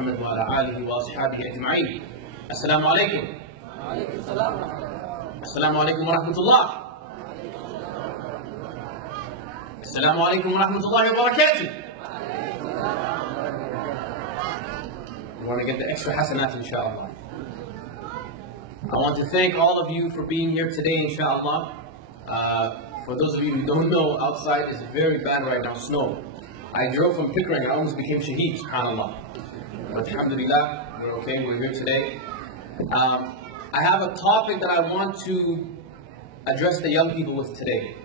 Muhammed wa ala alihi wa ashabihi ajma'in. Assalamu alaikum. Assalamu alaikum wa rahmatullah. Assalamu alaikum wa rahmatullahi wa barakatuh. We want to get the extra hasanat, inshallah. I want to thank all of you for being here today, inshallah. For those of you who don't know, outside is very bad right now, snow. I drove from Pickering, I almost became Sheikh, subhanAllah. But alhamdulillah, we're okay, we're here today. I have a topic that I want to address the young people with today.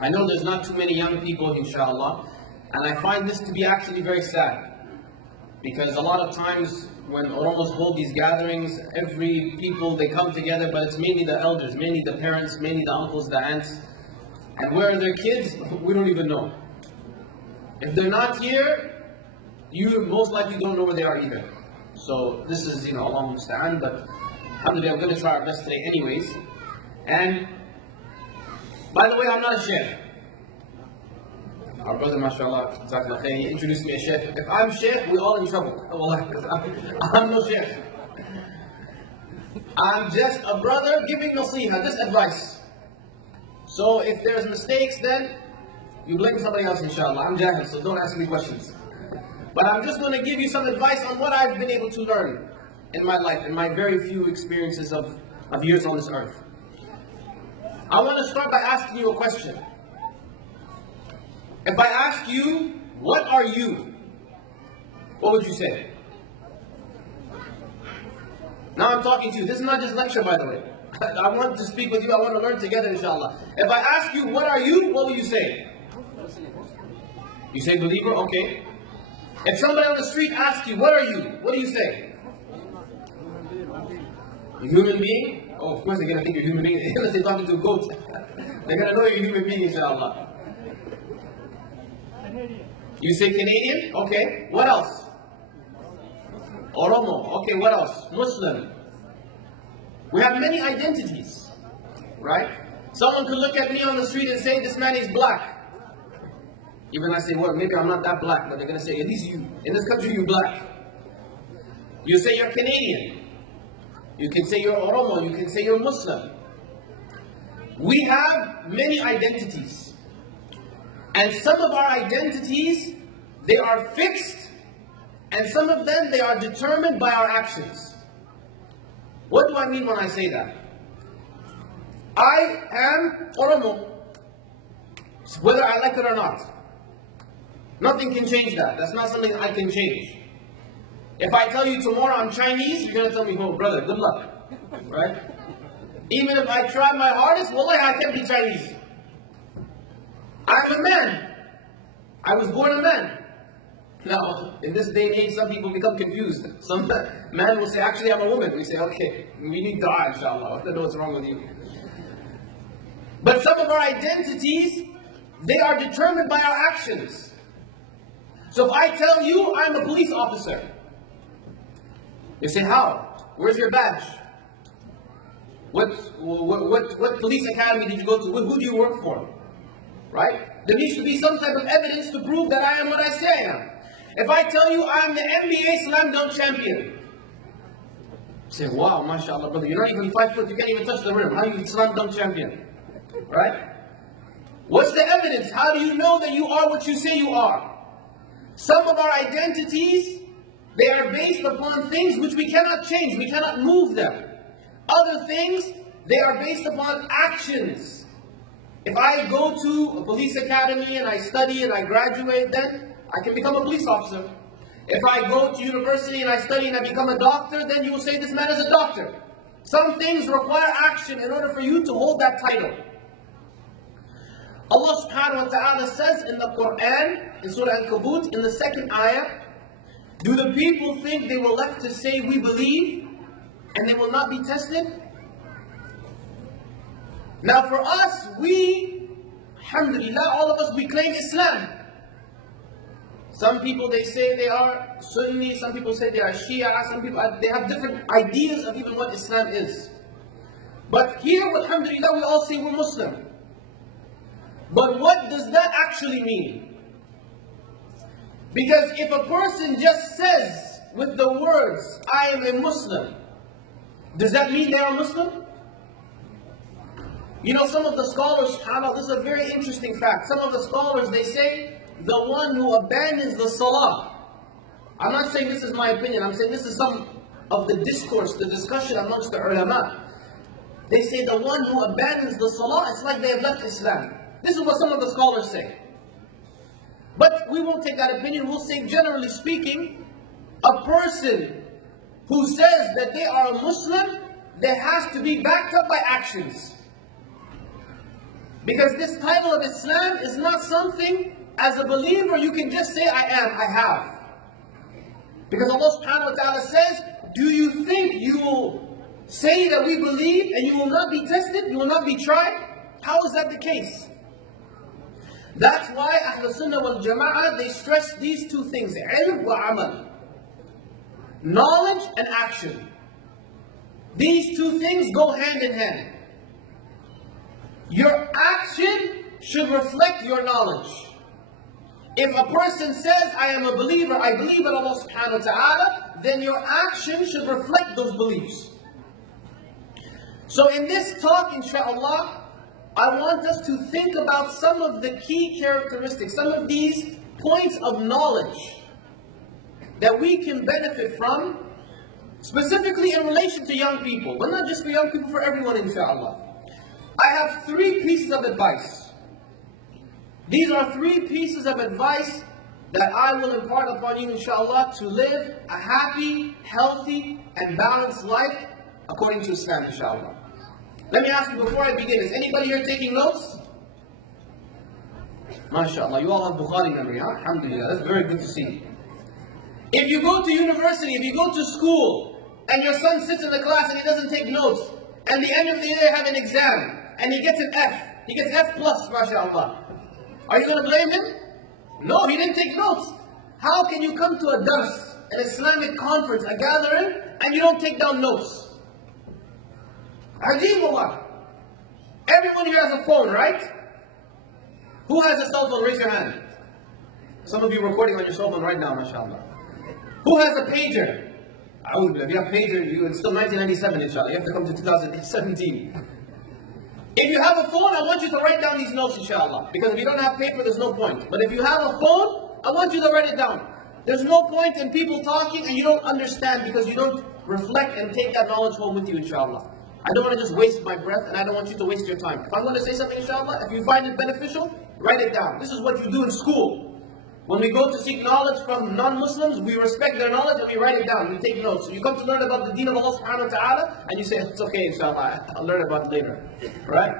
I know there's not too many young people, inshallah, and I find this to be actually very sad. Because a lot of times when Oromos hold these gatherings, every people, they come together, but it's mainly the elders, mainly the parents, mainly the uncles, the aunts. And where are their kids? We don't even know. If they're not here, you most likely don't know where they are either. So this is, Allah musta'an, but alhamdulillah, I'm going to try our best today anyways. And by the way, I'm not a sheikh. Our brother, mashallah, he introduced me as sheikh. If I'm sheikh, we're all in trouble. I'm no sheikh. I'm just a brother giving nasiha, just advice. So if there's mistakes, then you blame somebody else, inshallah. I'm jahil, so don't ask me questions. But I'm just going to give you some advice on what I've been able to learn in my life, in my very few experiences of years on this earth. I want to start by asking you a question. If I ask you, what are you? What would you say? Now I'm talking to you. This is not just lecture, by the way. I want to speak with you. I want to learn together, inshallah. If I ask you, what are you? What will you say? You say believer? Okay. If somebody on the street asks you, what are you? What do you say? A human being? Oh, of course they're going to think you're a human being. Unless they're talking to a goat. They're going to know you're a human being, inshallah. You say Canadian? Okay. What else? Oromo. Okay, what else? Muslim. We have many identities, right? Someone could look at me on the street and say, this man is black. Even I say, well, maybe I'm not that black, but they're going to say, at least you, in this country, you're black. You say you're Canadian. You can say you're Oromo. You can say you're Muslim. We have many identities. And some of our identities, they are fixed, and some of them, they are determined by our actions. What do I mean when I say that? I am Oromo, whether I like it or not. Nothing can change that. That's not something I can change. If I tell you tomorrow I'm Chinese, you're going to tell me, oh brother, good luck. Right? Even if I try my hardest, wallahi, I can't be Chinese. I'm a man. I was born a man. Now, in this day and age, some people become confused. Some man will say, actually, I'm a woman. We say, okay, we need dua, inshallah. I don't know what's wrong with you. But some of our identities, they are determined by our actions. So if I tell you I'm a police officer, you say, how? Where's your badge? What police academy did you go to? Who do you work for? Right? There needs to be some type of evidence to prove that I am what I say I am. If I tell you I'm the NBA slam dunk champion, you say, wow, mashallah, brother, you're not even 5 foot, you can't even touch the rim. How are you slam dunk champion? Right? What's the evidence? How do you know that you are what you say you are? Some of our identities, they are based upon things which we cannot change. We cannot move them. Other things, they are based upon actions. If I go to a police academy and I study and I graduate, then I can become a police officer. If I go to university and I study and I become a doctor, then you will say this man is a doctor. Some things require action in order for you to hold that title. Allah subhanahu wa ta'ala says in the Quran, in Surah Al-Kabut, in the second ayah, do the people think they were left to say we believe and they will not be tested? Now for us, we, alhamdulillah, all of us, we claim Islam. Some people, they say they are Sunni, some people say they are Shia, some people, they have different ideas of even what Islam is. But here, alhamdulillah, we all say we're Muslim. But what does that actually mean? Because if a person just says with the words, I am a Muslim, does that mean they are Muslim? You know, some of the scholars, subhanAllah, this is a very interesting fact. Some of the scholars, they say, the one who abandons the salah. I'm not saying this is my opinion, I'm saying this is some of the discourse, the discussion amongst the ulama. They say the one who abandons the salah, it's like they have left Islam. This is what some of the scholars say. But we won't take that opinion. We'll say, generally speaking, a person who says that they are a Muslim, there has to be backed up by actions. Because this title of Islam is not something, as a believer, you can just say, I am, I have. Because Allah subhanahu wa ta'ala says, do you think you will say that we believe and you will not be tested, you will not be tried? How is that the case? That's why Ahlul Sunnah wal Jama'ah, they stress these two things, ilm wa amal. Knowledge and action. These two things go hand in hand. Your action should reflect your knowledge. If a person says, I am a believer, I believe in Allah subhanahu wa ta'ala, then your action should reflect those beliefs. So in this talk, inshaAllah, I want us to think about some of the key characteristics, some of these points of knowledge that we can benefit from, specifically in relation to young people, but not just for young people, for everyone, inshaAllah. I have 3 pieces of advice. These are 3 pieces of advice that I will impart upon you, inshaAllah, to live a happy, healthy, and balanced life according to Islam, inshaAllah. Let me ask you before I begin, is anybody here taking notes? MashaAllah, you all have Bukhari memory, huh? Alhamdulillah, that's very good to see. If you go to university, if you go to school, and your son sits in the class and he doesn't take notes, and the end of the year they have an exam, and he gets an F, he gets F plus, MashaAllah. Are you going to blame him? No, he didn't take notes. How can you come to a dars, an Islamic conference, a gathering, and you don't take down notes? Ajibullah. Everyone here has a phone, right? Who has a cell phone? Raise your hand. Some of you are recording on your cell phone right now, mashallah. Who has a pager? If you have pager, it's still 1997, inshallah. You have to come to 2017. If you have a phone, I want you to write down these notes, inshallah. Because if you don't have paper, there's no point. But if you have a phone, I want you to write it down. There's no point in people talking and you don't understand because you don't reflect and take that knowledge home with you, inshallah. I don't want to just waste my breath and I don't want you to waste your time. If I'm going to say something, inshallah, if you find it beneficial, write it down. This is what you do in school. When we go to seek knowledge from non-Muslims, we respect their knowledge and we write it down. We take notes. So you come to learn about the deen of Allah subhanahu wa ta'ala and you say, it's okay, inshallah, I'll learn about it later. Right?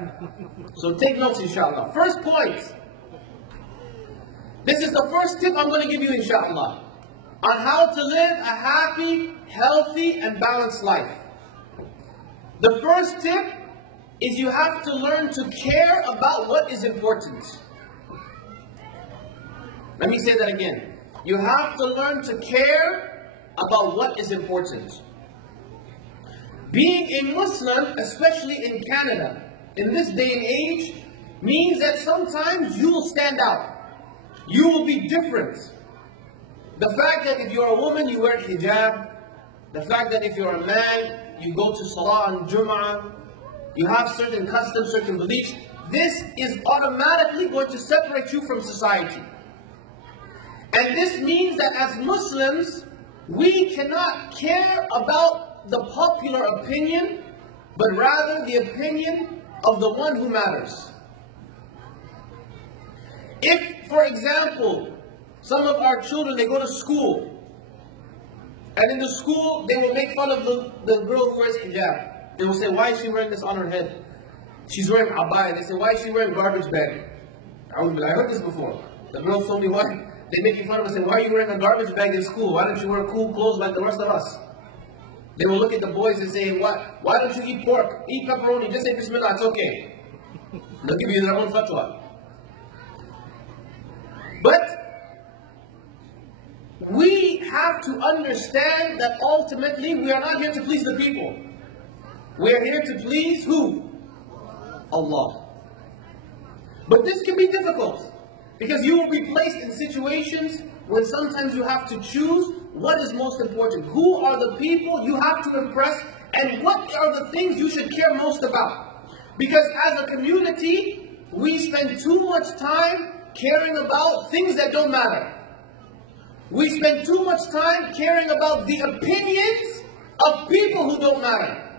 So take notes, inshallah. First point. This is the first tip I'm going to give you, inshallah, on how to live a happy, healthy, and balanced life. The first tip is you have to learn to care about what is important. Let me say that again. You have to learn to care about what is important. Being a Muslim, especially in Canada, in this day and age, means that sometimes you will stand out. You will be different. The fact that if you're a woman, you wear hijab. The fact that if you're a man, you go to Salah on Jum'ah, you have certain customs, certain beliefs, this is automatically going to separate you from society. And this means that as Muslims, we cannot care about the popular opinion, but rather the opinion of the one who matters. If, for example, some of our children, they go to school, and in the school, they will make fun of the girl who wears hijab. They will say, why is she wearing this on her head? She's wearing abaya. They say, why is she wearing garbage bag? I heard this before. The girl told me why. They make fun of us and say, why are you wearing a garbage bag in school? Why don't you wear cool clothes like the rest of us? They will look at the boys and say, why don't you eat pork? Eat pepperoni. Just say Bismillah, it's okay. They'll give you their own fatwa. But we have to understand that ultimately we are not here to please the people. We are here to please who? Allah. But this can be difficult. Because you will be placed in situations when sometimes you have to choose what is most important. Who are the people you have to impress, and what are the things you should care most about? Because as a community, we spend too much time caring about things that don't matter. We spend too much time caring about the opinions of people who don't matter.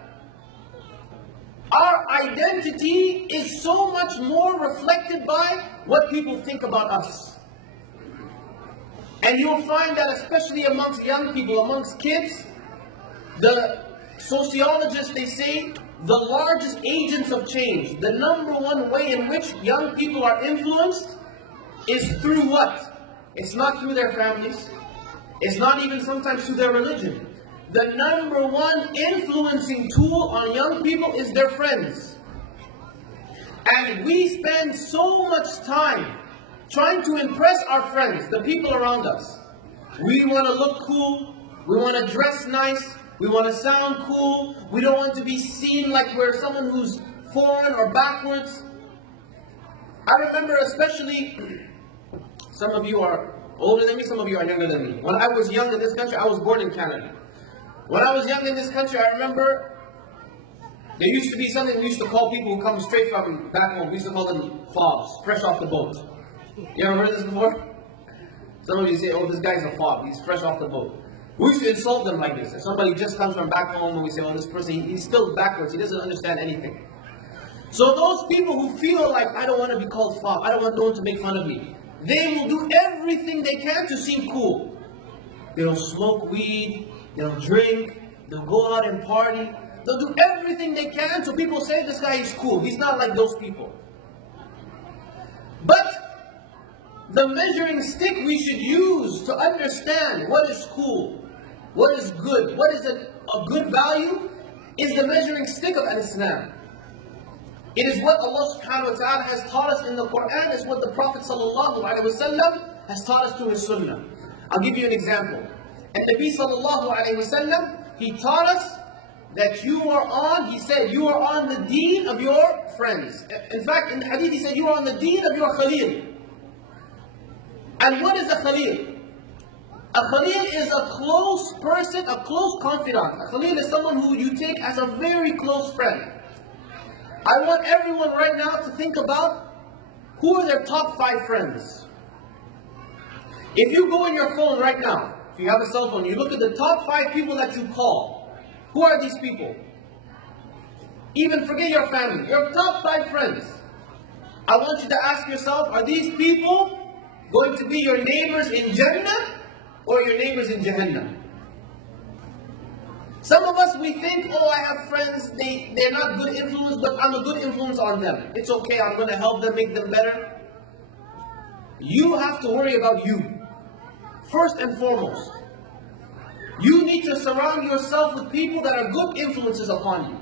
Our identity is so much more reflected by what people think about us. And you'll find that especially amongst young people, amongst kids, the sociologists, they say, the largest agents of change, the number one way in which young people are influenced is through what? It's not through their families. It's not even sometimes through their religion. The number one influencing tool on young people is their friends. And we spend so much time trying to impress our friends, the people around us. We want to look cool. We want to dress nice. We want to sound cool. We don't want to be seen like we're someone who's foreign or backwards. I remember especially, some of you are older than me, some of you are younger than me. When I was young in this country, I was born in Canada. When I was young in this country, I remember there used to be something we used to call people who come straight from back home. We used to call them fobs, fresh off the boat. You ever heard of this before? Some of you say, oh, this guy's a fob, he's fresh off the boat. We used to insult them like this. If somebody just comes from back home and we say, oh, this person, he's still backwards, he doesn't understand anything. So those people who feel like, I don't want to be called fob, I don't want no one to make fun of me, they will do everything they can to seem cool. They'll smoke weed, they'll drink, they'll go out and party. They'll do everything they can so people say this guy is cool. He's not like those people. But the measuring stick we should use to understand what is cool, what is good, what is a good value, is the measuring stick of Islam. It is what Allah subhanahu wa ta'ala has taught us in the Quran. It's what the Prophet sallallahu alaihi wasallam has taught us through his sunnah. I'll give you an example. And Nabi sallallahu alaihi wasallam, he taught us that you are on, he said, you are on the deen of your friends. In fact, in the hadith, he said, you are on the deen of your khalil. And what is a khalil? A khalil is a close person, a close confidant. A khalil is someone who you take as a very close friend. I want everyone right now to think about who are their top 5 friends. If you go on your phone right now, if you have a cell phone, you look at the top 5 people that you call. Who are these people? Even forget your family, your top 5 friends. I want you to ask yourself, are these people going to be your neighbors in Jannah or your neighbors in Jahannam? Some of us, we think, oh, I have friends, they're not good influence, but I'm a good influence on them. It's okay, I'm going to help them, make them better. You have to worry about you. First and foremost, you need to surround yourself with people that are good influences upon you.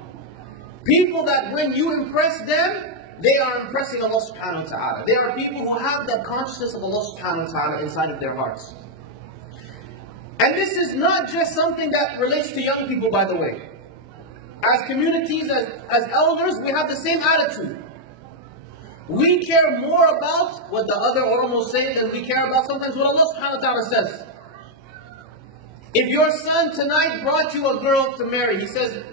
People that when you impress them, they are impressing Allah subhanahu wa ta'ala. They are people who have that consciousness of Allah subhanahu wa ta'ala inside of their hearts. And this is not just something that relates to young people, by the way. As communities, as elders, we have the same attitude. We care more about what the other Oromos say than we care about sometimes what Allah subhanahu wa ta'ala says. If your son tonight brought you a girl to marry, he says,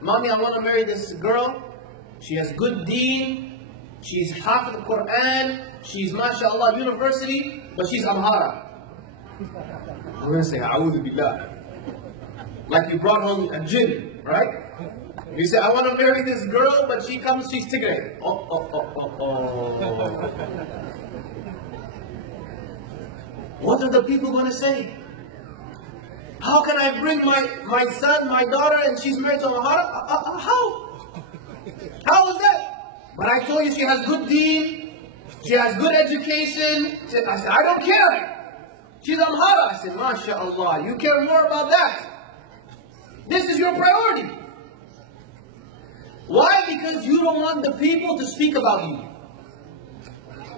Mommy, I want to marry this girl. She has good deen. She's half of the Quran. She's, mashallah, university, but she's Amhara. We're going to say, A'udhu Billah. Like you brought home a jinn, right? You say, I want to marry this girl, but she comes, she's Tigray. What are the people going to say? How can I bring my son, my daughter, and she's married to Amhara? How? How is that? But I told you she has good deen, she has good education. I said, I don't care. She's Amhara. I said, MashaAllah, you care more about that. This is your priority. Why? Because you don't want the people to speak about you.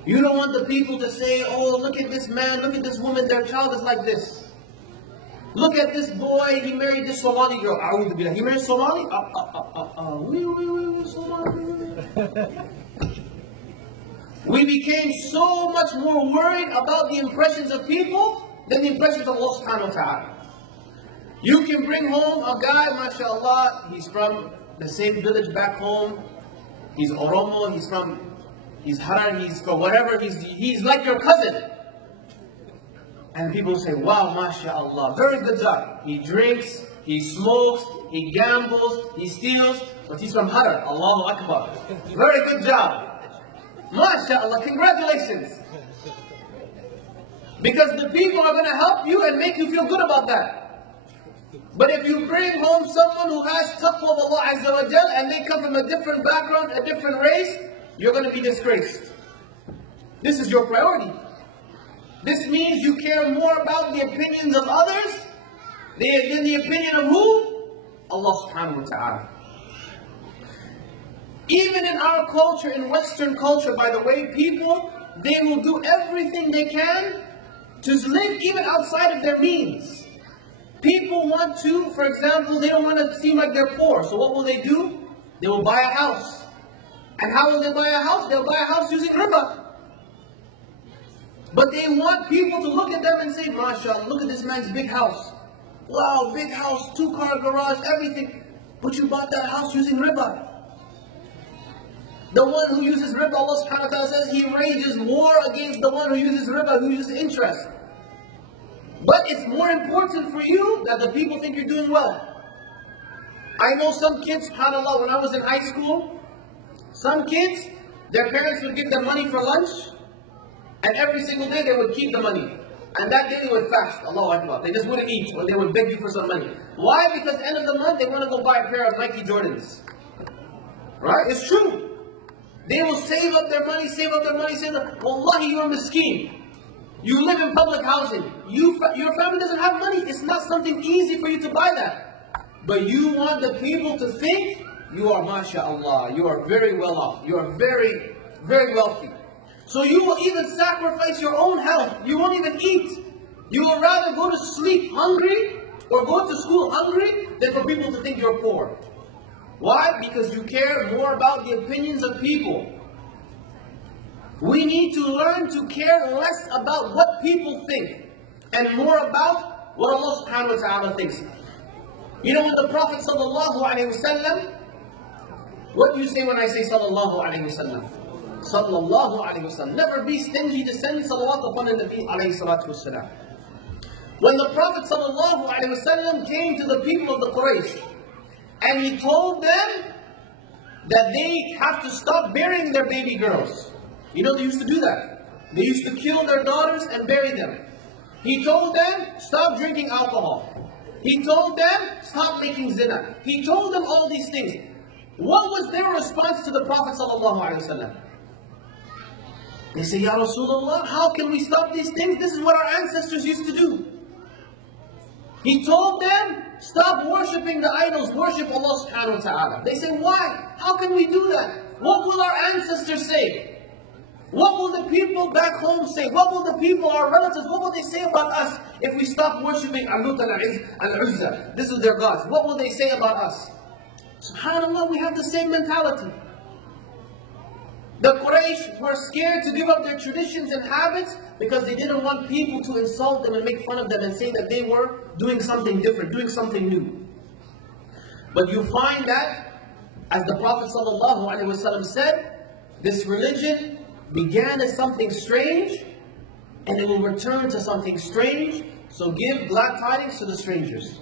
You don't want the people to say, oh, look at this man, look at this woman, their child is like this. Look at this boy, he married this Somali girl. A'udhu Billah. He married Somali? Somali. We became so much more worried about the impressions of people than the impressions of Allah subhanahu wa ta'ala. You can bring home a guy, mashallah, he's from the same village back home, he's Oromo, he's Harar, he's from whatever, he's like your cousin. And people say, wow, mashallah, very good job. He drinks, he smokes, he gambles, he steals, but he's from Harar, Allahu Akbar. Very good job. MashaAllah, congratulations. Because the people are going to help you and make you feel good about that. But if you bring home someone who has taqwa of Allah Azza wa Jal and they come from a different background, a different race, you're going to be disgraced. This is your priority. This means you care more about the opinions of others than the opinion of who? Allah subhanahu wa ta'ala. Even in our culture, in Western culture, by the way, people, they will do everything they can to live even outside of their means. People want to, for example, they don't want to seem like they're poor. So what will they do? They will buy a house. And how will they buy a house? They'll buy a house using riba. But they want people to look at them and say, MashaAllah, look at this man's big house. Wow, big house, 2-car garage, everything. But you bought that house using riba. The one who uses riba, Allah subhanahu wa ta'ala says, he wages war against the one who uses riba, who uses interest. But it's more important for you that the people think you're doing well. I know some kids, subhanAllah, when I was in high school, some kids, their parents would give them money for lunch, and every single day they would keep the money. And that day they would fast, Allahu Akbar. They just wouldn't eat, or they would beg you for some money. Why? Because at the end of the month, they want to go buy a pair of Nike Jordans. Right? It's true. They will save up their money, save up their money, save up. Wallahi, you're miskeen. You live in public housing. Your family doesn't have money. It's not something easy for you to buy that. But you want the people to think you are, mashallah, you are very well off. You are very, very wealthy. So you will even sacrifice your own health. You won't even eat. You will rather go to sleep hungry or go to school hungry than for people to think you're poor. Why? Because you care more about the opinions of people. We need to learn to care less about what people think and more about what Allah subhanahu wa ta'ala thinks. You know, when the Prophet sallallahu alayhi wa sallam, what do you say when I say sallallahu alayhi wa sallam? Sallallahu alayhi wa sallam. Never be stingy to send salawat upon the Nabi alayhi salatu wa sallam. When the Prophet sallallahu alayhi wa sallam came to the people of the Quraysh, and he told them that they have to stop burying their baby girls. You know, they used to do that. They used to kill their daughters and bury them. He told them, stop drinking alcohol. He told them, stop making zina. He told them all these things. What was their response to the Prophet ﷺ? They say, Ya Rasulullah, how can we stop these things? This is what our ancestors used to do. He told them, stop worshipping the idols, worship Allah subhanahu wa ta'ala. They say, why? How can we do that? What will our ancestors say? What will the people back home say? What will the people, our relatives, what will they say about us if we stop worshipping Alut and Uzza? This is their gods. What will they say about us? SubhanAllah, we have the same mentality. The Quraysh were scared to give up their traditions and habits because they didn't want people to insult them and make fun of them and say that they were doing something different, doing something new. But you find that, as the Prophet ﷺ said, this religion began as something strange and it will return to something strange. So give glad tidings to the strangers.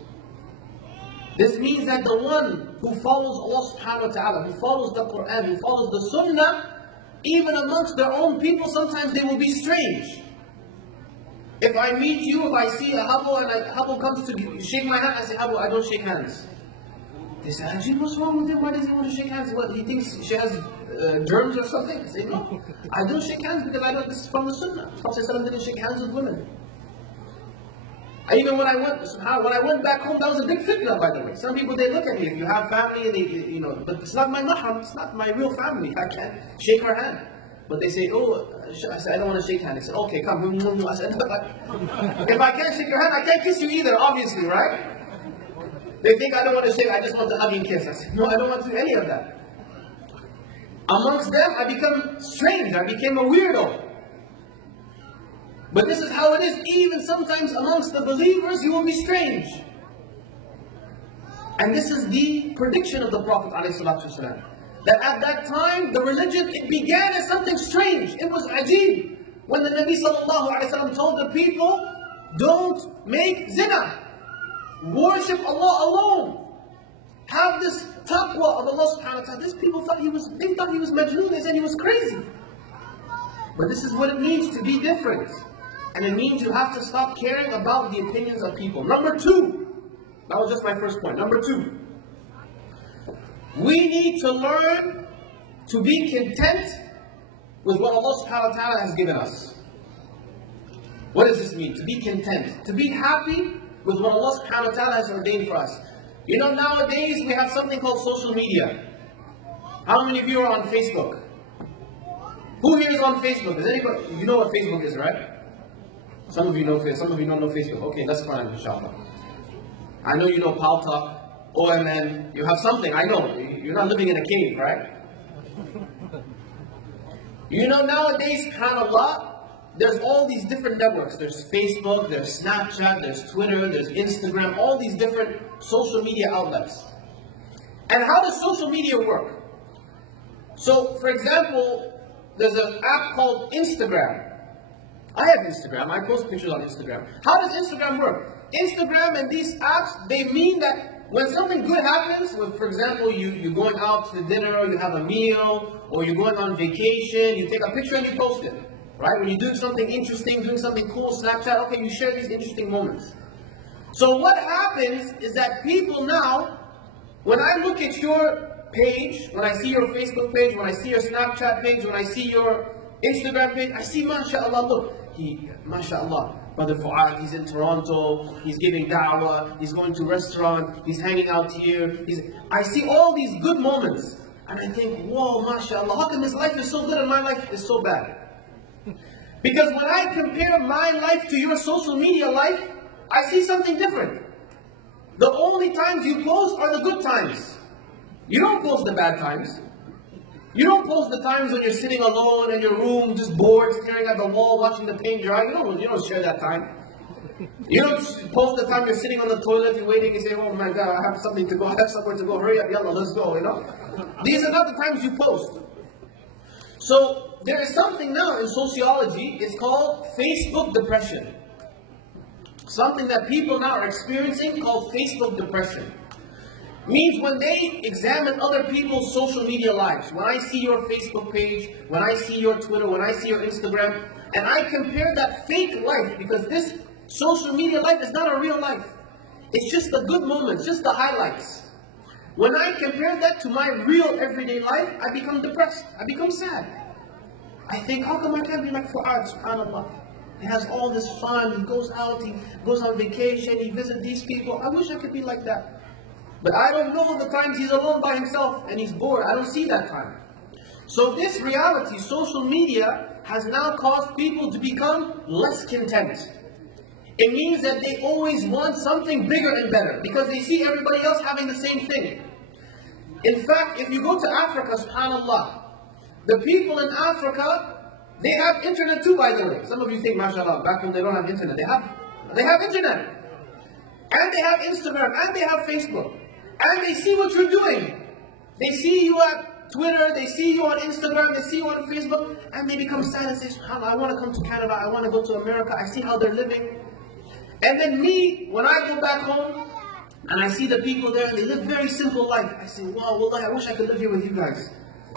This means that the one who follows Allah subhanahu wa ta'ala, who follows the Quran, who follows the Sunnah, even amongst their own people, sometimes they will be strange. If I meet you, if I see a Habu and a Habu comes to shake my hand, I say, Habu, I don't shake hands. They say, Ajib, what's wrong with him? Why does he want to shake hands? What, he thinks she has germs or something? I say, no, I don't shake hands because I know this is from the Sunnah. Prophet didn't shake hands with women. Even when I went back home, that was a big fitna, by the way. Some people, they look at me, if you have family, they, but it's not my mahram, it's not my real family. I can't shake her hand. But they say, oh, I said, I don't want to shake hand. They said, okay, come. I said, if I can't shake your hand, I can't kiss you either, obviously, right? They think I don't want to shake, I just want to hug and kiss. I said, no, I don't want to do any of that. Amongst them, I become strange. I became a weirdo. But this is how it is. Even sometimes amongst the believers, you will be strange. And this is the prediction of the Prophet ﷺ, that at that time, the religion, it began as something strange. It was ajib. When the Nabi ﷺ told the people, don't make zina. Worship Allah alone. Have this taqwa of Allah subhanahu wa ta'ala. These people thought they thought he was majnoon. They said he was crazy. But this is what it means to be different. And it means you have to stop caring about the opinions of people. Number two, that was just my first point. Number two, we need to learn to be content with what Allah subhanahu wa ta'ala has given us. What does this mean? To be content. To be happy with what Allah subhanahu wa ta'ala has ordained for us. You know, nowadays we have something called social media. How many of you are on Facebook? Who here is on Facebook? Is anybody? You know what Facebook is, right? Some of you know Facebook. Some of you don't know Facebook. Okay, that's fine, inshallah. I know you know Paltalk, OMN. You have something. I know. You're not living in a cave, right? You know, nowadays, subhanAllah, there's all these different networks. There's Facebook, there's Snapchat, there's Twitter, there's Instagram, all these different social media outlets. And how does social media work? So, for example, there's an app called Instagram. I have Instagram. I post pictures on Instagram. How does Instagram work? Instagram and these apps, they mean that when something good happens, when, for example, you're going out to dinner, you have a meal, or you're going on vacation, you take a picture and you post it. Right? When you do something interesting, doing something cool, Snapchat, okay, you share these interesting moments. So what happens is that people now, when I look at your page, when I see your Facebook page, when I see your Snapchat page, when I see your Instagram page, I see, mashallah, look, mashallah, Brother Fuad, he's in Toronto, he's giving da'wah, he's going to restaurant, he's hanging out here. I see all these good moments. And I think, whoa, mashallah, how come his life is so good and my life is so bad? Because when I compare my life to your social media life, I see something different. The only times you post are the good times. You don't post the bad times. You don't post the times when you're sitting alone in your room, just bored, staring at the wall, watching the paint dry. You don't share that time. You don't post the time you're sitting on the toilet, you're waiting, you say, oh my God, I have something to go, I have somewhere to go, hurry up, yalla, let's go, you know. These are not the times you post. So, there is something now in sociology, it's called Facebook depression. Something that people now are experiencing called Facebook depression. Means when they examine other people's social media lives, when I see your Facebook page, when I see your Twitter, when I see your Instagram, and I compare that fake life, because this social media life is not a real life. It's just the good moments, just the highlights. When I compare that to my real everyday life, I become depressed, I become sad. I think, how come I can't be like Fuad, subhanAllah? He has all this fun, he goes out, he goes on vacation, he visits these people. I wish I could be like that. But I don't know the times he's alone by himself and he's bored. I don't see that time. So this reality, social media, has now caused people to become less content. It means that they always want something bigger and better because they see everybody else having the same thing. In fact, if you go to Africa, subhanAllah, the people in Africa, they have internet too, by the way. Some of you think, mashallah, back when they don't have internet. They have internet. And they have Instagram, and they have Facebook. And they see what you're doing. They see you at Twitter, they see you on Instagram, they see you on Facebook, and they become sad and say, SubhanAllah, I want to come to Canada, I want to go to America, I see how they're living. And then me, when I go back home, and I see the people there, they live very simple life. I say, wow, wallahi, I wish I could live here with you guys.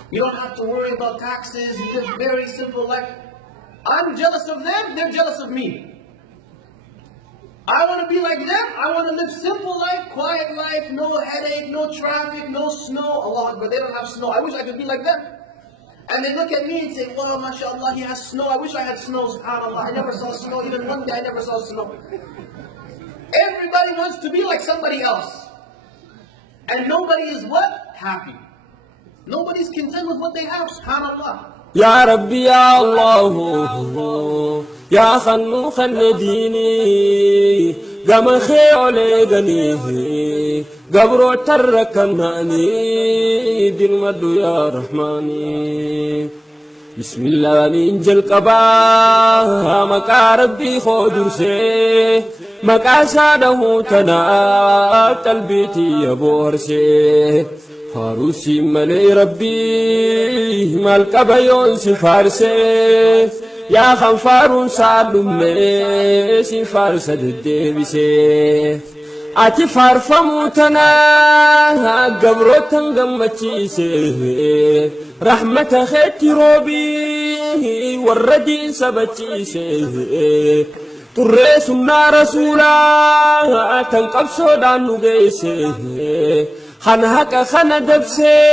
You don't have to worry about taxes, you live very simple life. I'm jealous of them, they're jealous of me. I want to be like them. I want to live simple life, quiet life, no headache, no traffic, no snow. Allah Akbar, they don't have snow. I wish I could be like them. And they look at me and say, wow, mashallah, he has snow. I wish I had snow, subhanAllah. I never saw snow. Even one day I never saw snow. Everybody wants to be like somebody else. And nobody is what? Happy. Nobody's content with what they have, subhanAllah. يا ربي يا الله يا خنو خن ديني قام خير علي غنيه قبرو تركناني دين مدو يا رحماني بسم الله ننجل قبا مكا ربي خودر سي مكا ساده تنا قلبيتي يبور سي فاروسي ملي ربي مال قبيون سفارسي يا خنفار سالمي سفارس الدبسي اتي فارفموتنا قبرو تنغمتيسي رحمة خيتي روبي والردين سبتيسي طريسنا رسولا تنقب سودان نغيسي خنهك خندبسي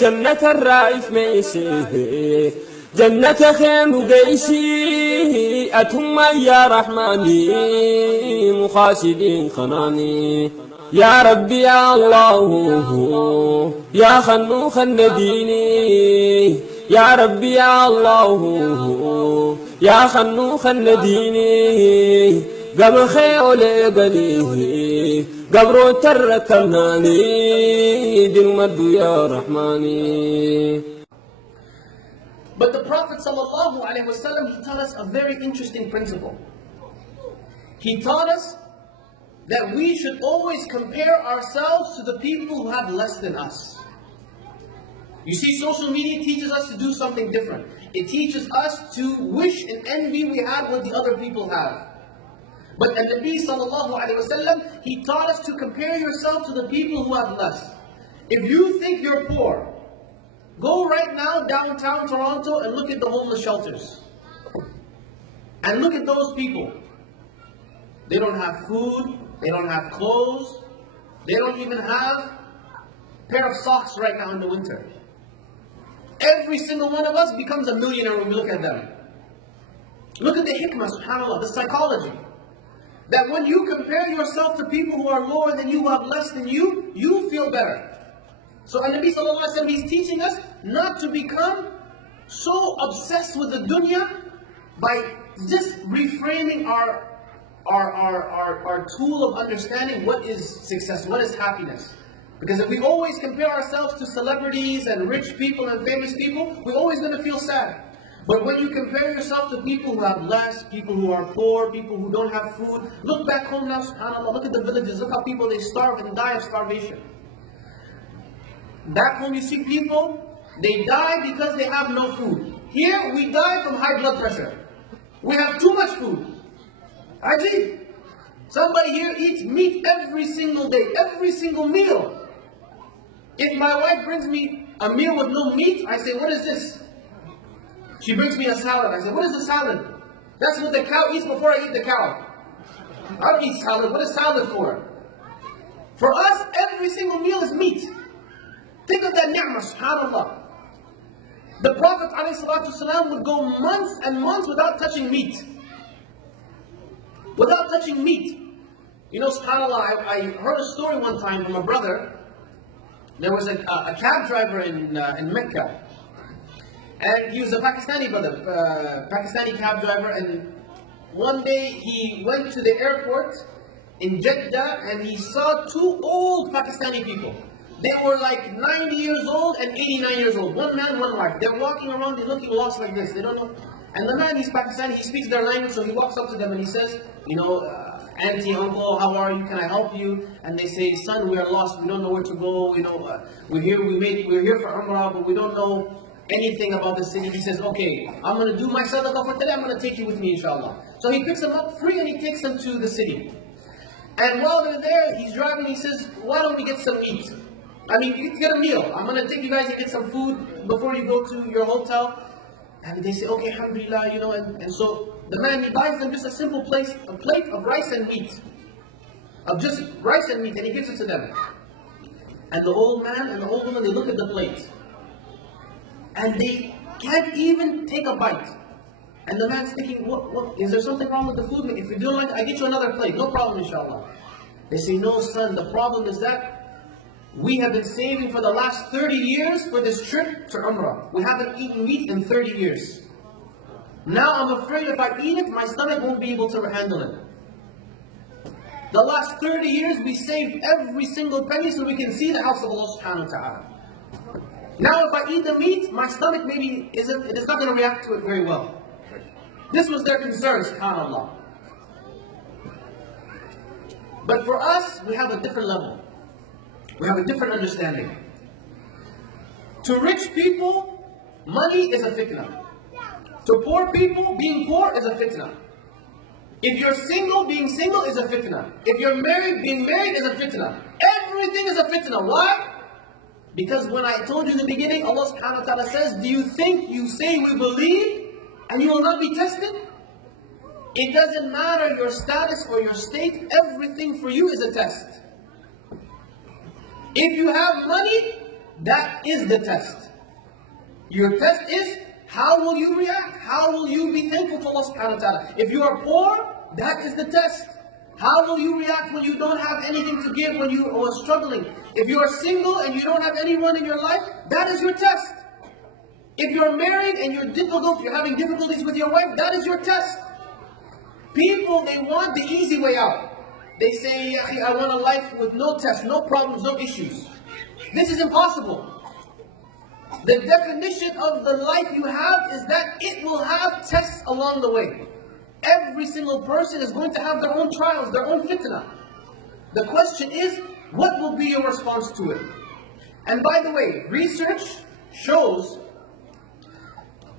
جنة الرائف ميسي جنة خير نغيسي أتم يا رحماني مخاسدين خناني يا ربي يا الله يا خنوخ النديني يا ربي يا الله يا خنوخ النديني قبل خيولي قليه قبرو تركناني دين مدو يا رحماني. But the Prophet ﷺ, he taught us a very interesting principle. He taught us that we should always compare ourselves to the people who have less than us. You see, social media teaches us to do something different. It teaches us to wish and envy we had what the other people have. But the Nabi ﷺ, he taught us to compare yourself to the people who have less. If you think you're poor, go right now downtown Toronto and look at the homeless shelters. And look at those people. They don't have food, they don't have clothes, they don't even have a pair of socks right now in the winter. Every single one of us becomes a millionaire when we look at them. Look at the hikmah, subhanAllah, the psychology. That when you compare yourself to people who are lower than you, who have less than you, you feel better. So Nabi sallallahu alaihi wasallam, he's teaching us not to become so obsessed with the dunya by just reframing our tool of understanding what is success, what is happiness. Because if we always compare ourselves to celebrities and rich people and famous people, we're always going to feel sad. But when you compare yourself to people who have less, people who are poor, people who don't have food, look back home now, subhanAllah, look at the villages, look how people, they starve and die of starvation. Back home you see people, they die because they have no food. Here we die from high blood pressure. We have too much food. Ajib. Somebody here eats meat every single day, every single meal. If my wife brings me a meal with no meat, I say, what is this? She brings me a salad. I say, what is the salad? That's what the cow eats before I eat the cow. I don't eat salad. What is salad for? For us, every single meal is meat. Think of that ni'mah, subhanAllah. The Prophet ﷺ would go months and months without touching meat. Without touching meat. You know, subhanAllah, I heard a story one time from a brother. There was a cab driver in Mecca. And he was a Pakistani brother, Pakistani cab driver. And one day he went to the airport in Jeddah and he saw two old Pakistani people. They were like 90 years old and 89 years old. One man, one wife. They're walking around, they're looking lost like this. They don't know. And the man, he's Pakistani, he speaks their language, so he walks up to them and he says, you know, auntie, uncle, how are you? Can I help you? And they say, son, we are lost. We don't know where to go. You know, we're here for Umrah, but we don't know anything about the city. He says, okay, I'm going to do my sadaqah for today. I'm going to take you with me, inshallah. So he picks them up free and he takes them to the city. And while they're there, he's driving. He says, why don't we get some meat? I mean, you get a meal. I'm going to take you guys and get some food before you go to your hotel. And they say, okay, alhamdulillah, you know, and so the man, he buys them just a simple plate of rice and meat. Of just rice and meat, and he gives it to them. And the old man and the old woman, they look at the plate. And they can't even take a bite. And the man's thinking, what, is there something wrong with the food? If you don't like it, I get you another plate, no problem, inshallah. They say, no, son, the problem is that we have been saving for the last 30 years for this trip to Umrah. We haven't eaten meat in 30 years. Now I'm afraid if I eat it, my stomach won't be able to handle it. The last 30 years we saved every single penny so we can see the house of Allah subhanahu wa ta'ala. Now if I eat the meat, my stomach maybe it is not going to react to it very well. This was their concern, subhanAllah. But for us, we have a different level. We have a different understanding. To rich people, money is a fitna. To poor people, being poor is a fitna. If you're single, being single is a fitna. If you're married, being married is a fitna. Everything is a fitna. Why? Because when I told you in the beginning, Allah subhanahu wa ta'ala says, do you think you say we believe and you will not be tested? It doesn't matter your status or your state, everything for you is a test. If you have money, that is the test. Your test is, how will you react? How will you be thankful to Allah subhanahu wa ta'ala? If you are poor, that is the test. How will you react when you don't have anything to give, when you are struggling? If you are single and you don't have anyone in your life, that is your test. If you're married and you're having difficulties with your wife, that is your test. People, they want the easy way out. They say, I want a life with no tests, no problems, no issues. This is impossible. The definition of the life you have is that it will have tests along the way. Every single person is going to have their own trials, their own fitna. The question is, what will be your response to it? And by the way, research shows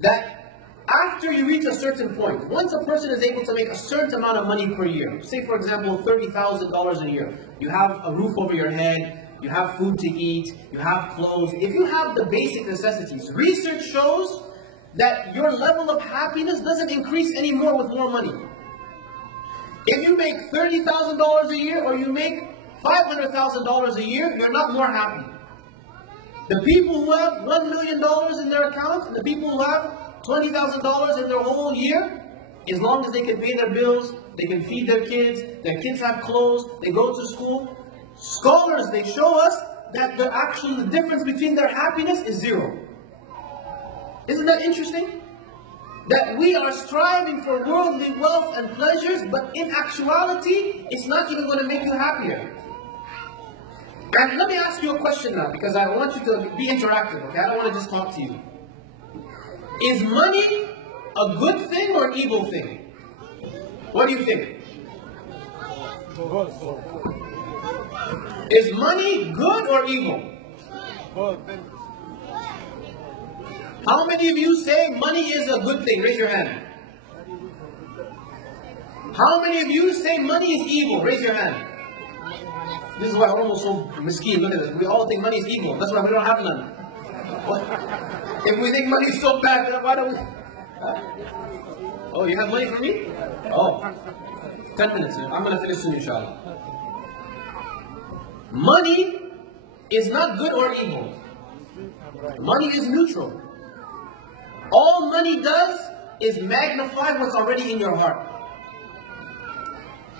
that after you reach a certain point, once a person is able to make a certain amount of money per year, say for example $30,000 a year, you have a roof over your head, you have food to eat, you have clothes. If you have the basic necessities, research shows that your level of happiness doesn't increase anymore with more money. If you make $30,000 a year or you make $500,000 a year, you're not more happy. The people who have $1 million in their account and the people who have $20,000 in their whole year, as long as they can pay their bills, they can feed their kids have clothes, they go to school. Scholars, they show us that the difference between their happiness is zero. Isn't that interesting? That we are striving for worldly wealth and pleasures, but in actuality, it's not even going to make you happier. And let me ask you a question now, because I want you to be interactive, okay? I don't want to just talk to you. Is money a good thing or an evil thing? What do you think? Is money good or evil? How many of you say money is a good thing? Raise your hand. How many of you say money is evil? Raise your hand. This is why we're almost so miskeen. Look at this. We all think money is evil. That's why we don't have none. If we think money is so bad, then why don't we? Oh, you have money for me? Oh. 10 minutes. I'm going to finish soon, inshallah. Money is not good or evil. Money is neutral. All money does is magnify what's already in your heart.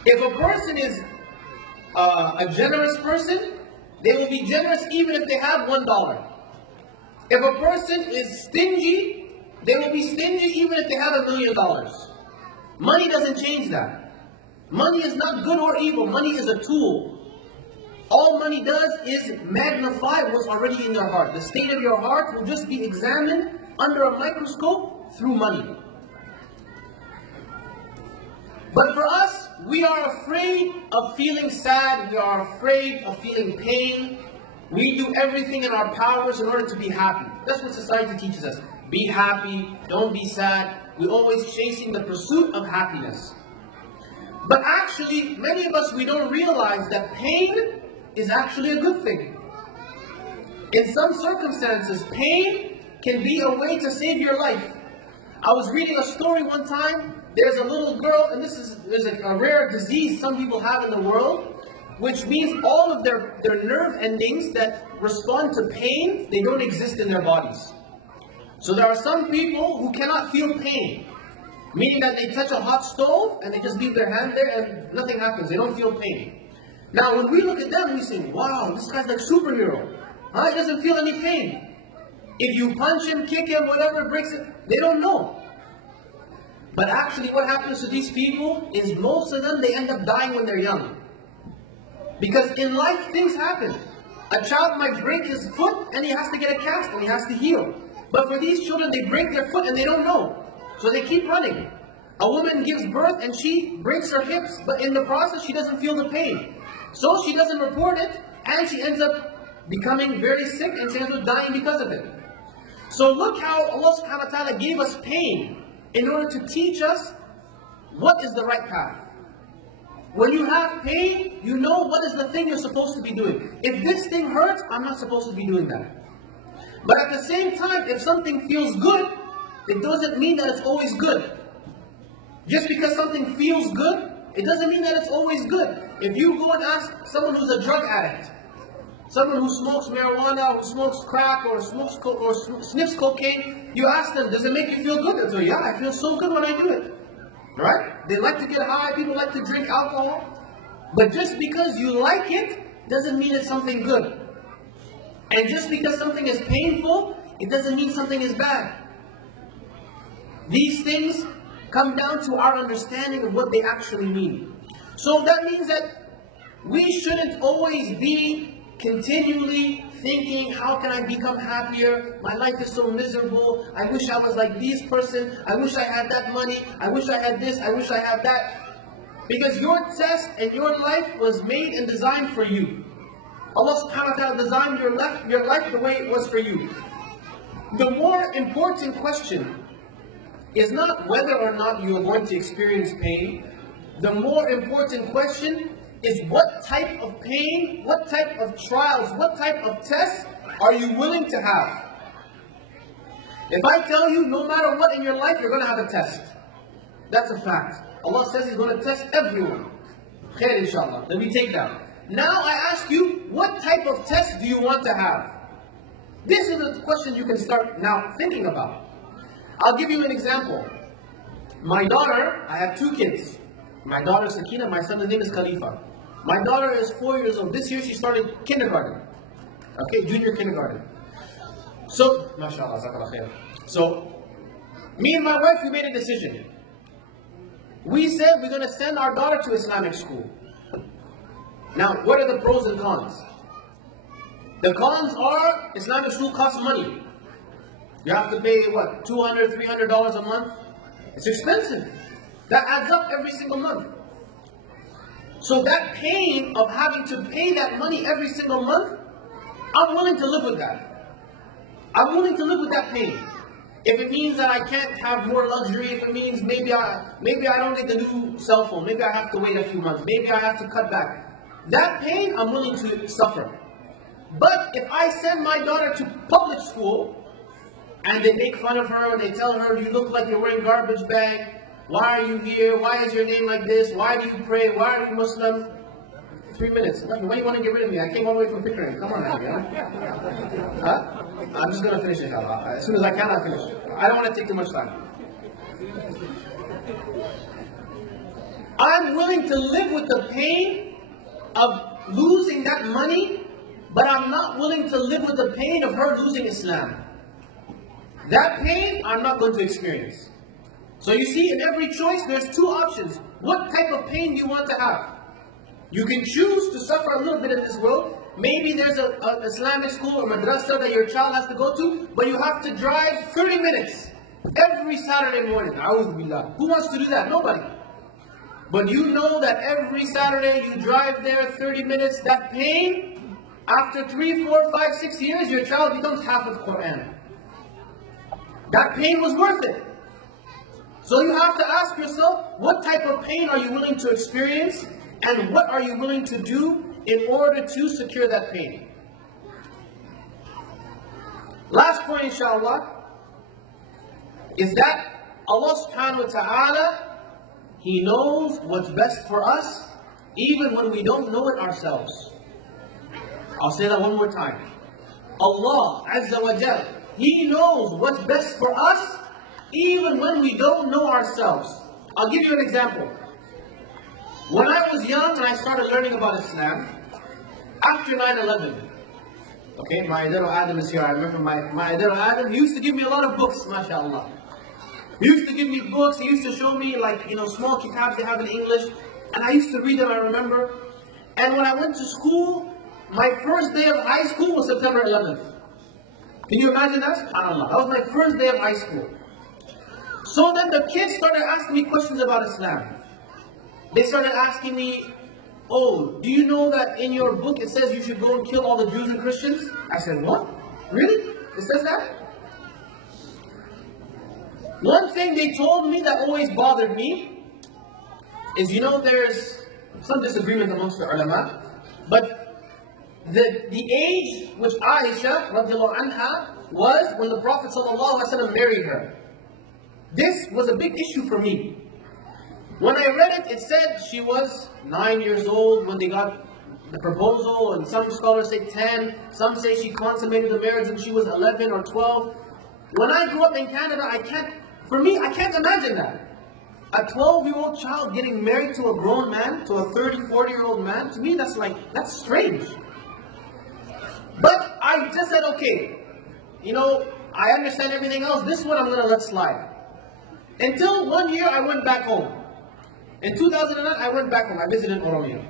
If a person is a generous person, they will be generous even if they have $1. If a person is stingy, they will be stingy even if they have $1 million. Money doesn't change that. Money is not good or evil. Money is a tool. All money does is magnify what's already in your heart. The state of your heart will just be examined under a microscope through money. But for us, we are afraid of feeling sad. We are afraid of feeling pain. We do everything in our powers in order to be happy. That's what society teaches us. Be happy, don't be sad. We're always chasing the pursuit of happiness. But actually, many of us, we don't realize that pain is actually a good thing. In some circumstances, pain can be a way to save your life. I was reading a story one time. There's a little girl, and there's a rare disease some people have in the world, which means all of their nerve endings that respond to pain, they don't exist in their bodies. So there are some people who cannot feel pain, meaning that they touch a hot stove and they just leave their hand there and nothing happens. They don't feel pain. Now when we look at them, we say, wow, this guy's like a superhero. He doesn't feel any pain. If you punch him, kick him, whatever, breaks it, they don't know. But actually what happens to these people is most of them, they end up dying when they're young. Because in life, things happen. A child might break his foot and he has to get a cast and he has to heal. But for these children, they break their foot and they don't know. So they keep running. A woman gives birth and she breaks her hips, but in the process, she doesn't feel the pain. So she doesn't report it, and she ends up becoming very sick and she ends up dying because of it. So look how Allah subhanahu wa ta'ala gave us pain in order to teach us what is the right path. When you have pain, you know what is the thing you're supposed to be doing. If this thing hurts, I'm not supposed to be doing that. But at the same time, if something feels good, it doesn't mean that it's always good. Just because something feels good, it doesn't mean that it's always good. If you go and ask someone who's a drug addict, someone who smokes marijuana, who smokes crack, or sniffs cocaine, you ask them, does it make you feel good? They'll say, yeah, I feel so good when I do it. Right? They like to get high, people like to drink alcohol. But just because you like it, doesn't mean it's something good. And just because something is painful, it doesn't mean something is bad. These things come down to our understanding of what they actually mean. So that means that we shouldn't always be continually thinking, how can I become happier? My life is so miserable. I wish I was like this person. I wish I had that money. I wish I had this. I wish I had that. Because your test and your life was made and designed for you. Allah subhanahu wa ta'ala designed your life the way it was for you. The more important question is not whether or not you are going to experience pain. The more important question is what type of pain, what type of trials, what type of tests are you willing to have? If I tell you no matter what in your life, you're going to have a test. That's a fact. Allah says He's going to test everyone. Khair inshallah. Let me take that. Now I ask you, what type of test do you want to have? This is a question you can start now thinking about. I'll give you an example. My daughter, I have two kids. My daughter is Sakina, my son's name is Khalifa. My daughter is 4 years old. This year she started kindergarten. Okay, junior kindergarten. So, mashallah, jazakallah khair. So, me and my wife, we made a decision. We said we're going to send our daughter to Islamic school. Now, what are the pros and cons? The cons are, Islamic school costs money. You have to pay, what, $200, $300 a month? It's expensive. That adds up every single month. So that pain of having to pay that money every single month, I'm willing to live with that. I'm willing to live with that pain. If it means that I can't have more luxury, if it means maybe I don't get the new cell phone, maybe I have to wait a few months, maybe I have to cut back. That pain, I'm willing to suffer. But if I send my daughter to public school, and they make fun of her, they tell her, you look like you're wearing garbage bag, why are you here, why is your name like this, why do you pray, why are you Muslim? 3 minutes. Why do you want to get rid of me? I came all the way from Pickering. Come on now, yeah? Huh? I'm just going to finish it now. As soon as I can, I'll finish it. I don't want to take too much time. I'm willing to live with the pain of losing that money, but I'm not willing to live with the pain of her losing Islam. That pain, I'm not going to experience. So you see, in every choice, there's two options. What type of pain do you want to have? You can choose to suffer a little bit in this world. Maybe there's an Islamic school or madrasa that your child has to go to, but you have to drive 30 minutes every Saturday morning. A'udhu billah. Who wants to do that? Nobody. But you know that every Saturday you drive there 30 minutes, that pain, after 3, 4, 5, 6 years, your child becomes half of Quran. That pain was worth it. So you have to ask yourself, what type of pain are you willing to experience? And what are you willing to do in order to secure that pain? Last point, inshallah, is that Allah subhanahu wa ta'ala, He knows what's best for us, even when we don't know it ourselves. I'll say that one more time. Allah Azza wa Jal, He knows what's best for us, even when we don't know ourselves. I'll give you an example. When I was young and I started learning about Islam, after 9/11, okay, my little Adam is here. I remember my little Adam, he used to give me a lot of books, mashallah. He used to give me books, he used to show me small kitabs they have in English, and I used to read them, I remember. And when I went to school, my first day of high school was September 11th. Can you imagine that? SubhanAllah. That was my first day of high school. So then the kids started asking me questions about Islam. They started asking me, oh, do you know that in your book it says you should go and kill all the Jews and Christians? I said, what? Really? It says that? One thing they told me that always bothered me is, there's some disagreement amongst the ulama, but the age which Aisha radiallahu anha was when the Prophet sallallahu alaihi wasallam married her. This was a big issue for me. When I read it, it said she was 9 years old when they got the proposal, and some scholars say 10, some say she consummated the marriage when she was 11 or 12. When I grew up in Canada, I can't imagine that. A 12-year-old child getting married to a grown man, to a 30, 40-year-old man, to me that's strange. But I just said, okay, I understand everything else, this one I'm going to let slide. Until one year I went back home. In 2009 I went back home, I visited Oromia.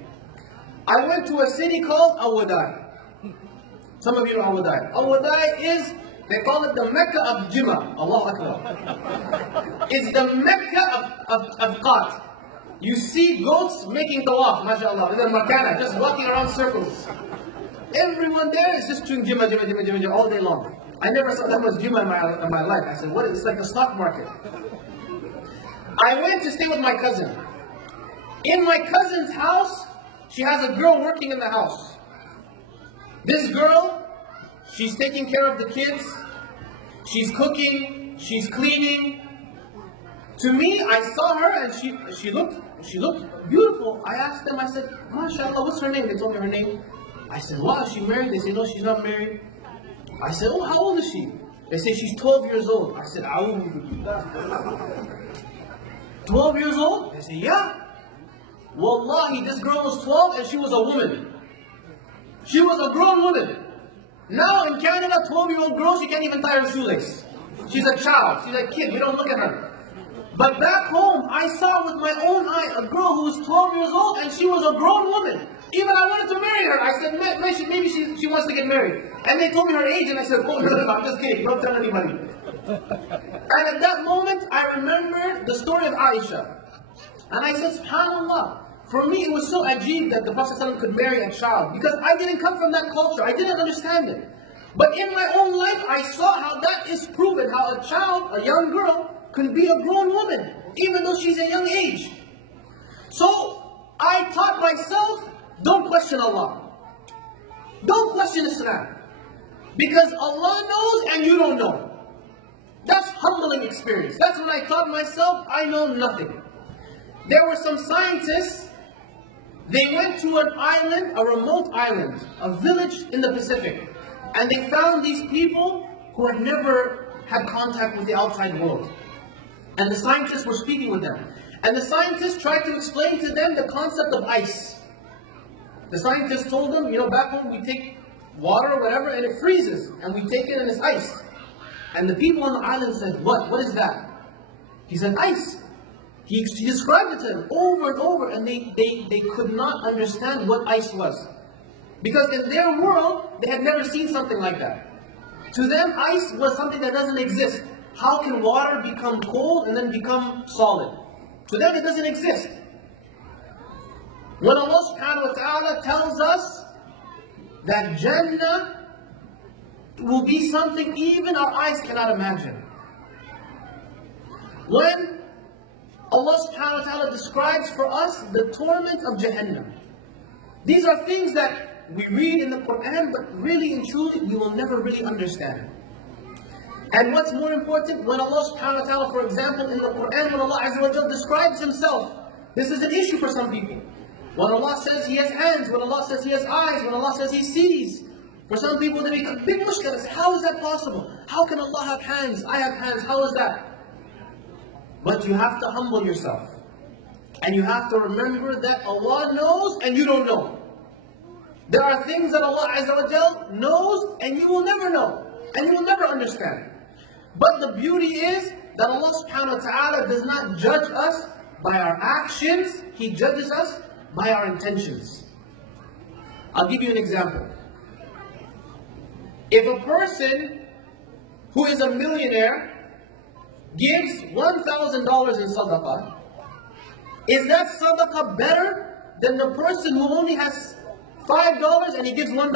I went to a city called Awadai. Some of you know Awadai. Awadai is, they call it the Mecca of Jimma. Allahu Akbar. It's the Mecca of Qat. You see goats making tawaf, mashallah, in the makana, just walking around circles. Everyone there is just doing Jimma all day long. I never saw that much Jimma in my life. I said, what? It's like the stock market. I went to stay with my cousin. In my cousin's house, she has a girl working in the house. This girl, she's taking care of the kids, she's cooking, she's cleaning. To me, I saw her and she looked beautiful. I asked them, I said, mashallah, what's her name? They told me her name. I said, wow, is she married? They said, no, she's not married. I said, oh, how old is she? They say she's 12 years old. I said, 12 years old? They say, yeah. Wallahi, this girl was 12 and she was a woman. She was a grown woman. Now in Canada, 12-year-old girl, she can't even tie her shoelace. She's a child. She's a kid. We don't look at her. But back home, I saw with my own eye a girl who was 12 years old and she was a grown woman. Even I wanted to marry her. I said, maybe she wants to get married. And they told me her age and I said, oh, no, I'm just kidding. Don't tell anybody. And at that moment, I remembered the story of Aisha. And I said, subhanAllah, for me it was so ajib that the Prophet ﷺ could marry a child. Because I didn't come from that culture. I didn't understand it. But in my own life, I saw how that is proven. How a child, a young girl, can be a grown woman. Even though she's a young age. So, I taught myself, don't question Allah. Don't question Islam. Because Allah knows and you don't know. That's humbling experience. That's when I taught myself, I know nothing. There were some scientists, they went to an island, a remote island, a village in the Pacific, and they found these people who had never had contact with the outside world. And the scientists were speaking with them. And the scientists tried to explain to them the concept of ice. The scientists told them, back home we take water or whatever and it freezes, and we take it and it's ice. And the people on the island said, what? What is that? He said, ice. He described it to them over and over, and they could not understand what ice was. Because in their world, they had never seen something like that. To them, ice was something that doesn't exist. How can water become cold and then become solid? To them, it doesn't exist. When Allah subhanahu wa ta'ala tells us that Jannah will be something even our eyes cannot imagine. When Allah subhanahu wa ta'ala describes for us the torment of Jahannam. These are things that we read in the Quran, but really and truly we will never really understand. And what's more important, when Allah subhanahu wa ta'ala, for example, in the Quran, when Allah Azza wa Jal describes Himself, this is an issue for some people. When Allah says He has hands, when Allah says He has eyes, when Allah says He sees, for some people they become big mushkilas. How is that possible? How can Allah have hands? I have hands. How is that? But you have to humble yourself. And you have to remember that Allah knows and you don't know. There are things that Allah Azza wa Jal knows and you will never know. And you will never understand. But the beauty is that Allah subhanahu wa ta'ala does not judge us by our actions. He judges us by our intentions. I'll give you an example. If a person who is a millionaire gives $1,000 in sadaqah, is that sadaqah better than the person who only has $5 and he gives $1?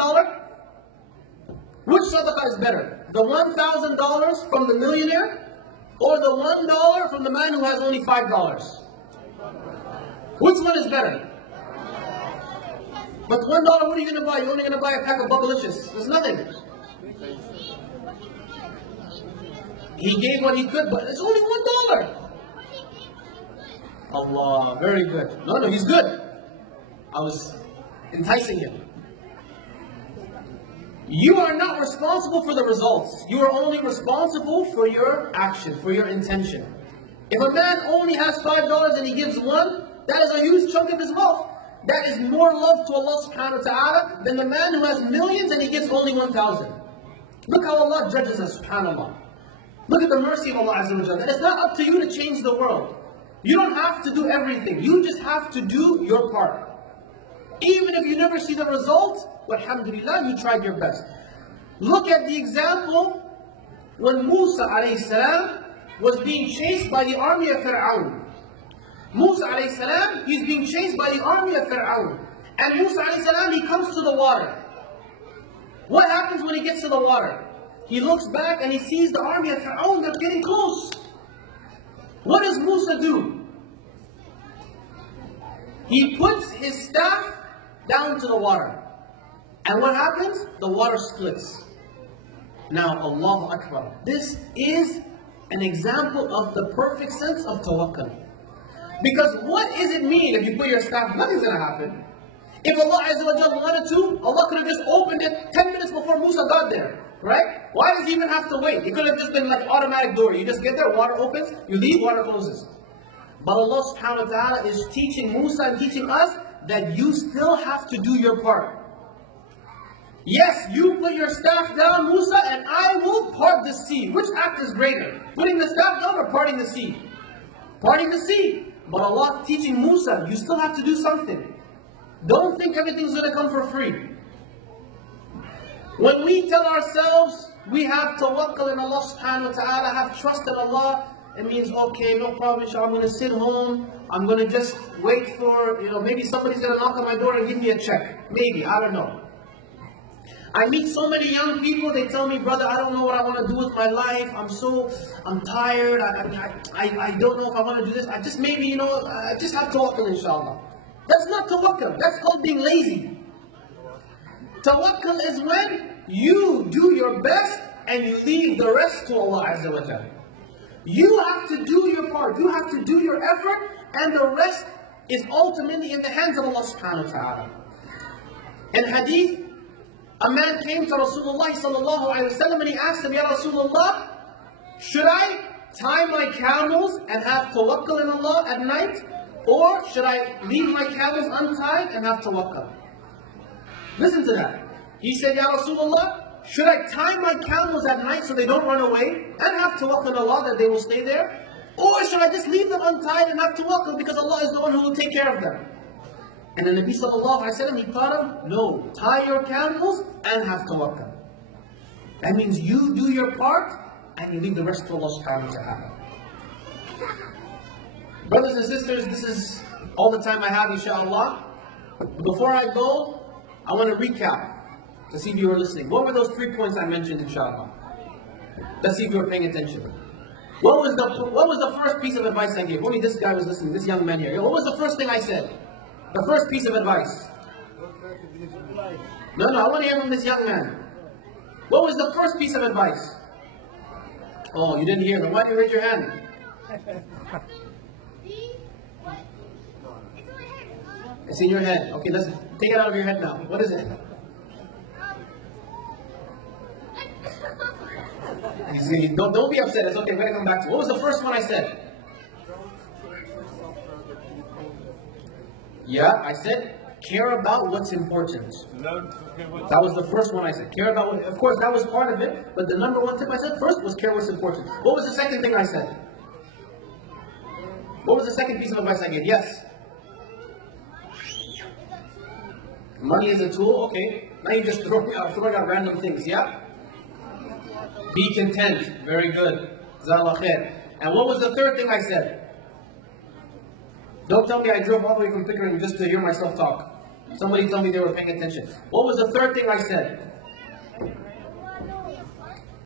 Which sadaqah is better? The $1,000 from the millionaire or the $1 from the man who has only $5? Which one is better? But $1, what are you going to buy? You're only going to buy a pack of Bubblicious. There's nothing. He gave what he could, but it's only $1. Allah, very good. No, he's good. I was enticing him. You are not responsible for the results. You are only responsible for your action, for your intention. If a man only has $5 and he gives one, that is a huge chunk of his wealth. That is more love to Allah subhanahu wa ta'ala than the man who has millions and he gives only 1,000. Look how Allah judges us, subhanAllah. Look at the mercy of Allah Azza wa Jalla. And it's not up to you to change the world. You don't have to do everything. You just have to do your part. Even if you never see the result, alhamdulillah, you tried your best. Look at the example when Musa alayhi salam was being chased by the army of Fir'aun. Musa alayhi salam, he's being chased by the army of Fir'aun. And Musa alayhi salam, he comes to the water. What happens when he gets to the water? He looks back and he sees the army of Fir'aun, they're getting close. What does Musa do? He puts his staff down to the water. And what happens? The water splits. Now, Allahu Akbar. This is an example of the perfect sense of tawakkul. Because what does it mean if you put your staff? Nothing's going to happen. If Allah Azza wa Jalla wanted to, Allah could have just opened it 10 minutes before Musa got there. Right? Why does he even have to wait? It could have just been like automatic door. You just get there, water opens, you leave, water closes. But Allah subhanahu wa ta'ala is teaching Musa and teaching us that you still have to do your part. Yes, you put your staff down, Musa, and I will part the sea. Which act is greater? Putting the staff down or parting the sea? Parting the sea. But Allah teaching Musa, you still have to do something. Don't think everything's going to come for free. When we tell ourselves we have tawakkul in Allah subhanahu wa ta'ala, have trust in Allah, it means, okay, no problem, inshallah, I'm going to sit home, I'm going to just wait for, maybe somebody's going to knock on my door and give me a check. Maybe, I don't know. I meet so many young people, they tell me, brother, I don't know what I want to do with my life, I'm tired, I don't know if I want to do this, I just maybe, I just have tawakkul inshallah. That's not tawakkul, that's called being lazy. Tawakkul is when you do your best and you leave the rest to Allah Azza wa Jalla. You have to do your part, you have to do your effort, and the rest is ultimately in the hands of Allah subhanahu wa ta'ala. In hadith, a man came to Rasulullah sallallahu alayhi wa sallam and he asked him, Ya Rasulullah, should I tie my camels and have tawakkul in Allah at night? Or should I leave my camels untied and have tawakkul? Listen to that. He said, Ya Rasulullah, should I tie my camels at night so they don't run away and have tawakkul on Allah that they will stay there? Or should I just leave them untied and have tawakkul because Allah is the one who will take care of them? And the Nabi sallallahu alayhi wa sallam, he taught him, no, tie your camels and have tawakkul. That means you do your part and you leave the rest to Allah subhanahu wa ta'ala. Brothers and sisters, this is all the time I have, inshallah. Before I go, I want to recap to see if you were listening. What were those 3 points I mentioned, inshallah? Let's see if you were paying attention. What was the first piece of advice I gave? Only this guy was listening, this young man here. What was the first thing I said? The first piece of advice. No, I want to hear from this young man. What was the first piece of advice? Oh, you didn't hear them. Why did you raise your hand? It's in your head. Okay, let's take it out of your head now. What is it? Don't be upset. It's okay. I'm going to come back to it. What was the first one I said? Yeah, I said care about what's important. That was the first one I said. Care about what, of course, that was part of it. But the number one tip I said first was care what's important. What was the second thing I said? What was the second piece of advice I gave? Yes. Money is a tool, okay. Now you're just throwing out random things, yeah? Be content, very good. Jazakallah khair. And what was the third thing I said? Don't tell me I drove all the way from Pickering just to hear myself talk. Somebody tell me they were paying attention. What was the third thing I said?